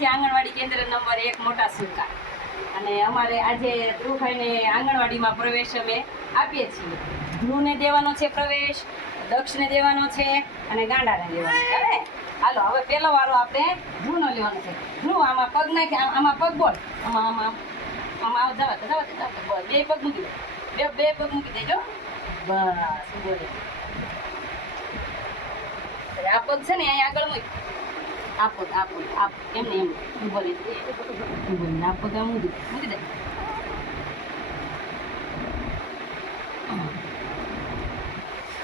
આજે આંગણવાડી કેન્દ્ર નંબર 1 મોટા સુરકા અને અમારે આજે ધ્રુવભાઈને આંગણવાડીમાં પ્રવેશ અમે આપીએ છીએ. ધ્રુવને દેવાનો છે પ્રવેશ, દક્ષને દેવાનો છે અને ગાંડાને દેવાનો છે. અરે હાલો હવે પહેલો વારો આપણે ધ્રુવનો લેવાનો છે. ધ્રુવ આમાં પગ નાખી, આમાં પગ બોલ, આમાં આમાં આમાં જવા બે પગ મૂકી દે, બે પગ મૂકી દેજો. બસ બોલે આ પગ છે ને અહીં આગળ મૂક. આપો એમને એમ ઉભો રહી આપો તો મૂકી દે.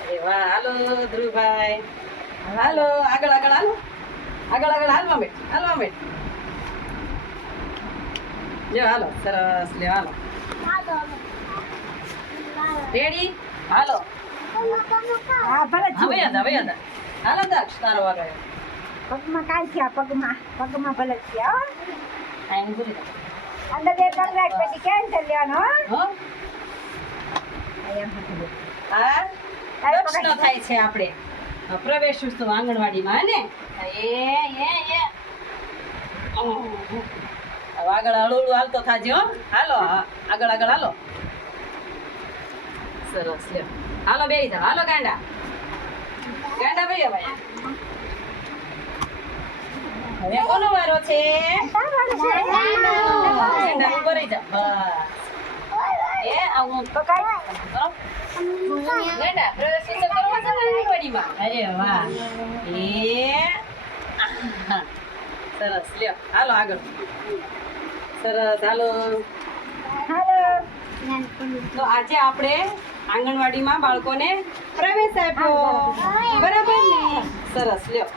અરે વાહ, હાલો ધ્રુવભાઈ, હાલો આગળ હાલો, આગળ હાલવા બેઠ જો હાલો. સરસ લે હાલો, રેડી હાલો. હવે હાલો દક્ષ તારો વારો આવ્યો. પગમાં કાઈ થયા, પગમાં ભલે થયા. આઈ ભૂલી અંદર બે કલાક પછી કેન્સલ લેવાનો. હા દક્ષનો થાય છે આપણે પ્રવેશ ઉત્સવ આંગણવાડીમાં ને આગળ હળું હાલતો થાજે હો. હાલો આગળ હાલો. સરસ લ્યો હાલો બેહી જાવ. હાલો ગાંડા ભાઈ હવે કોનો વારો છે? ગાંડા ઉભો રહી જા. બસ એ આવું ગાંડા પ્રવેશ ઉત્સવ કરવો છે ને આંગણવાડીમાં. અરે વાહ એ સરસ લ્યો હાલો આગળ. સરસ હાલો. તો આજે આપણે આંગણવાડીમાં બાળકોને પ્રવેશ આપ્યો, બરાબર ને? સરસ લ્યો.